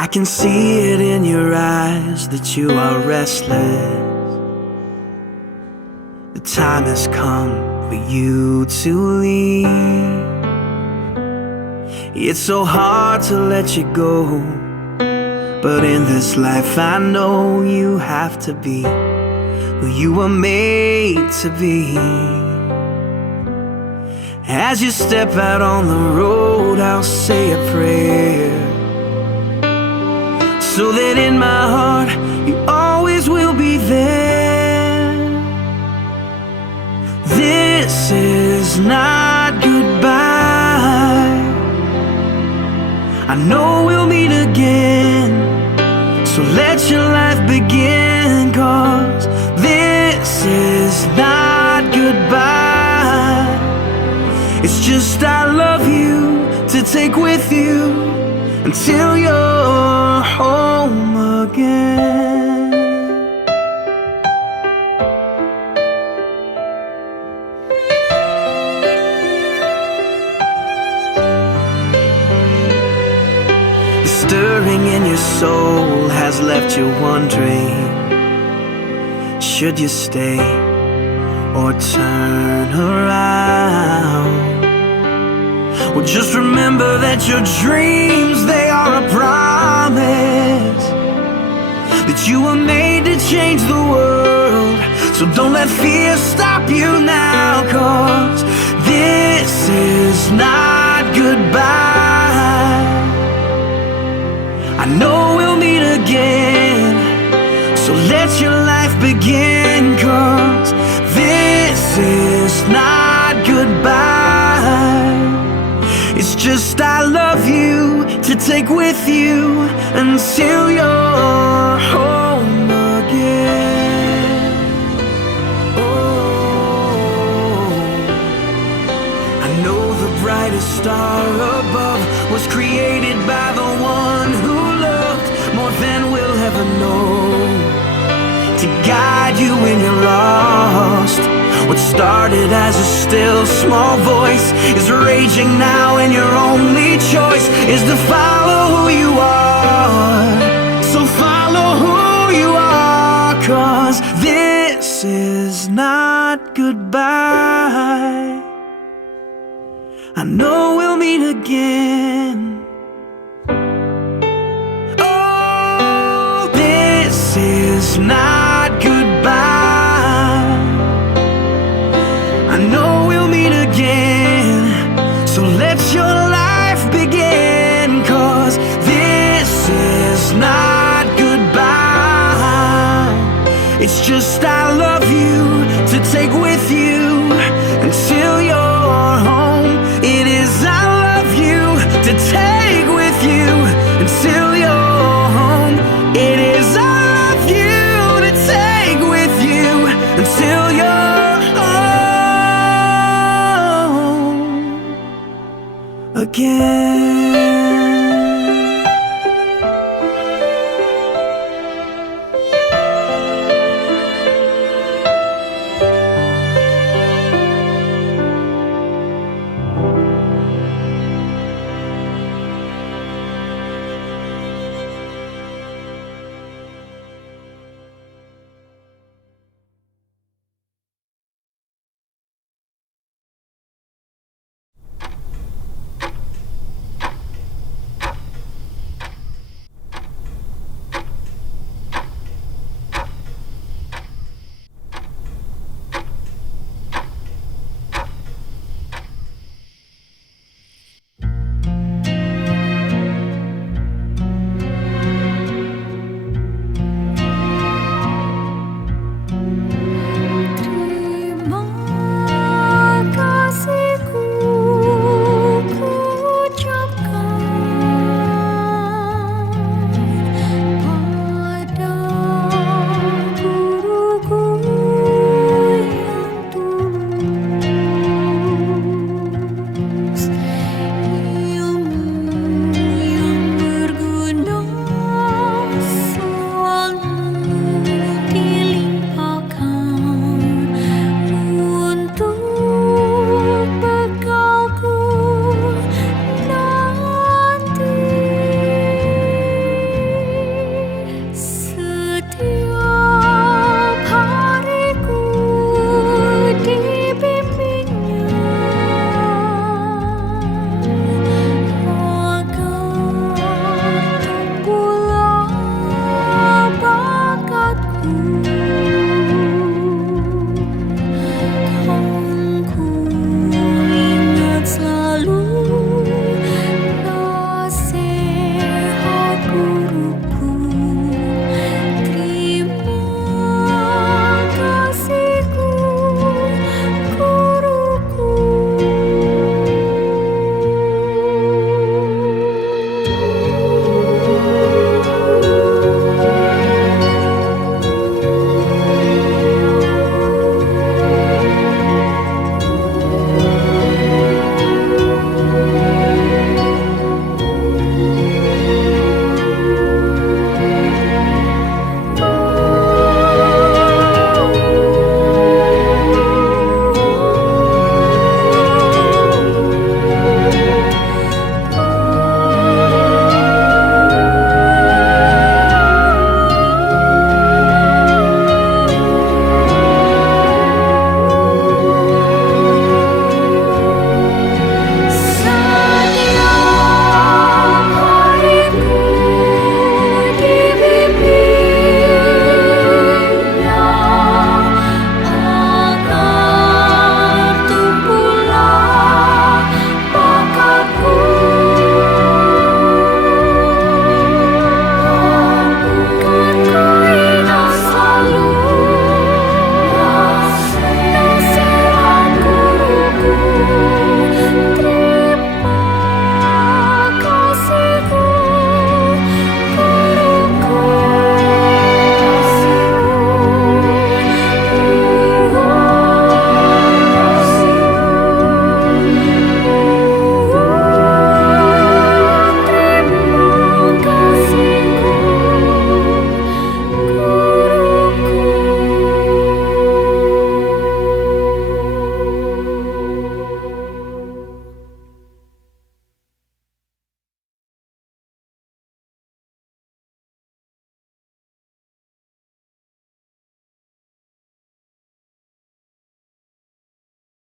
I can see it in your eyes that you are restless. The time has come for you to leave. It's so hard to let you go, but in this life I know you have to be who you were made to be. As you step out on the road, I'll say a prayer, so that in my heart you always will be there. This is not goodbye. I know we'll meet again, so let your life begin, 'cause this is not goodbye. It's just I love you to take with you until you're home again. The stirring in your soul has left you wondering, should you stay or turn around? Well, just remember that your dreams, they are a promise, that you were made to change the world. So don't let fear stop you now, 'cause this is not goodbye. I know we'll meet again, so let your life begin, 'cause this is not goodbye. It's just I love you to take with you until you're home again. Oh, I know the brightest star above was created by the one who looked more than we'll ever know, to guide you when you're lost. What started as a still small voice is raging now, and your only choice is to follow who you are. So follow who you are, 'cause this is not goodbye. I know we'll meet again. Oh, this is not goodbye. I know we'll meet again, so let your life begin, 'cause this is not goodbye. It's just I love you to take with you until you're home. It is I love you to take with you until you're home. It is I love you to take with you until you're home again.